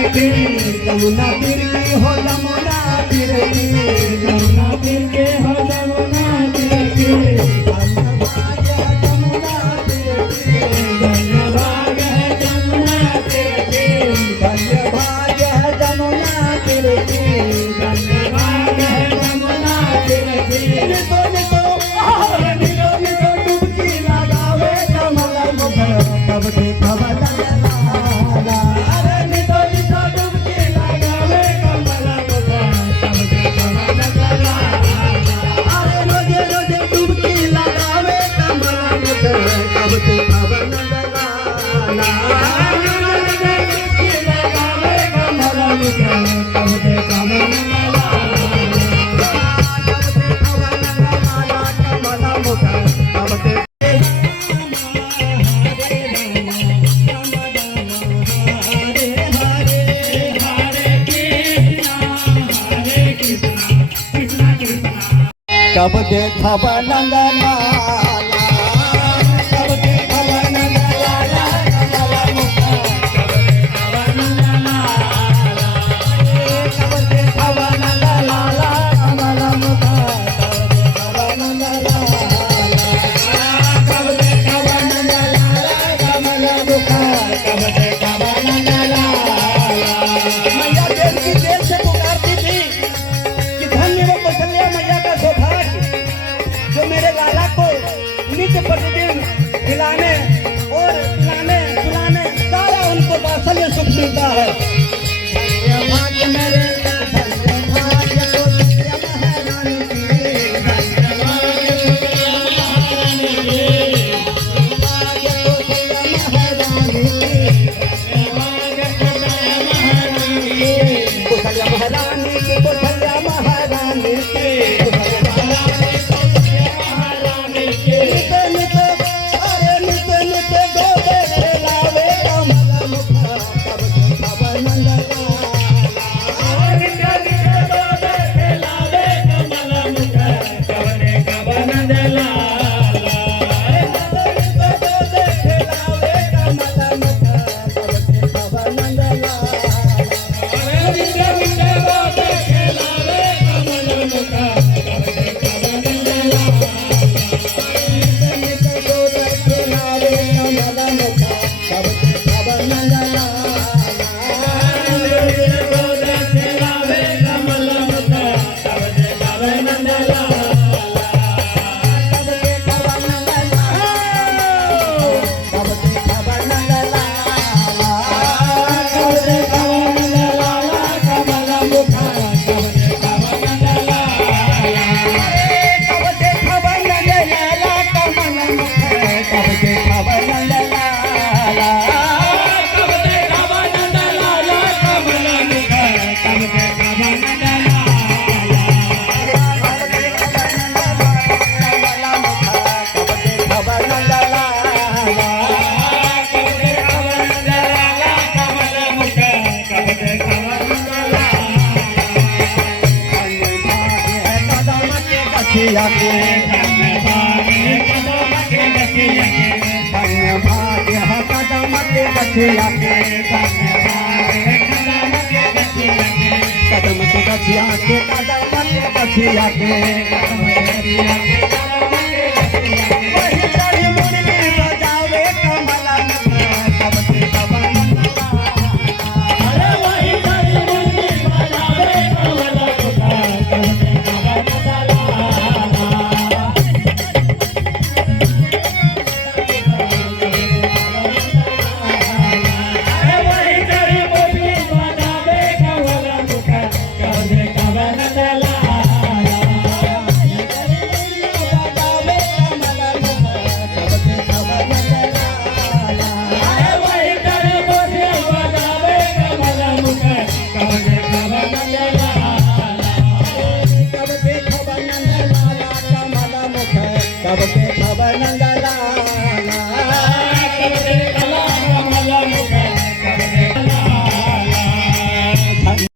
जमुना तीर की हो जमुना तीर की जमुना तीर के हो जमुना तीर की धन्यवाद जमुना तीर की धन्यवाद जमुना तीर की धन्यवाद जमुना तीर की धन्यवाद जमुना तीर की नितो डुबकी लगावे कमल मुख कब देखब कब देखब नंदना कब देखब नंदलाला कमला मुखा कब देखब नंदलाला कमला मुखा कब देखब नंदलाला कमला मुखा कब देखब नंदलाला। मैया देव की देर से पुकारती थी कि धन्य वो कौशल्या मैया का सौभाग्य जो मेरे लाला को नित्य प्रतिदिन खिलाने और पिलाने सारा उनको वात्सल्य सुख मिलता है। भाग्य मेरे भाग्य कौशल्या महारानी की भाग्य कौशल्या महारानी कौशल्या महारानी की कौशल्या महारानी की कदम के गछिया के कदम के गछिया के वही चढ़ी मुरली बजावे कमला कब देखब अरे वही चढ़ी मुरली बजावे कमला कब देखब नंदा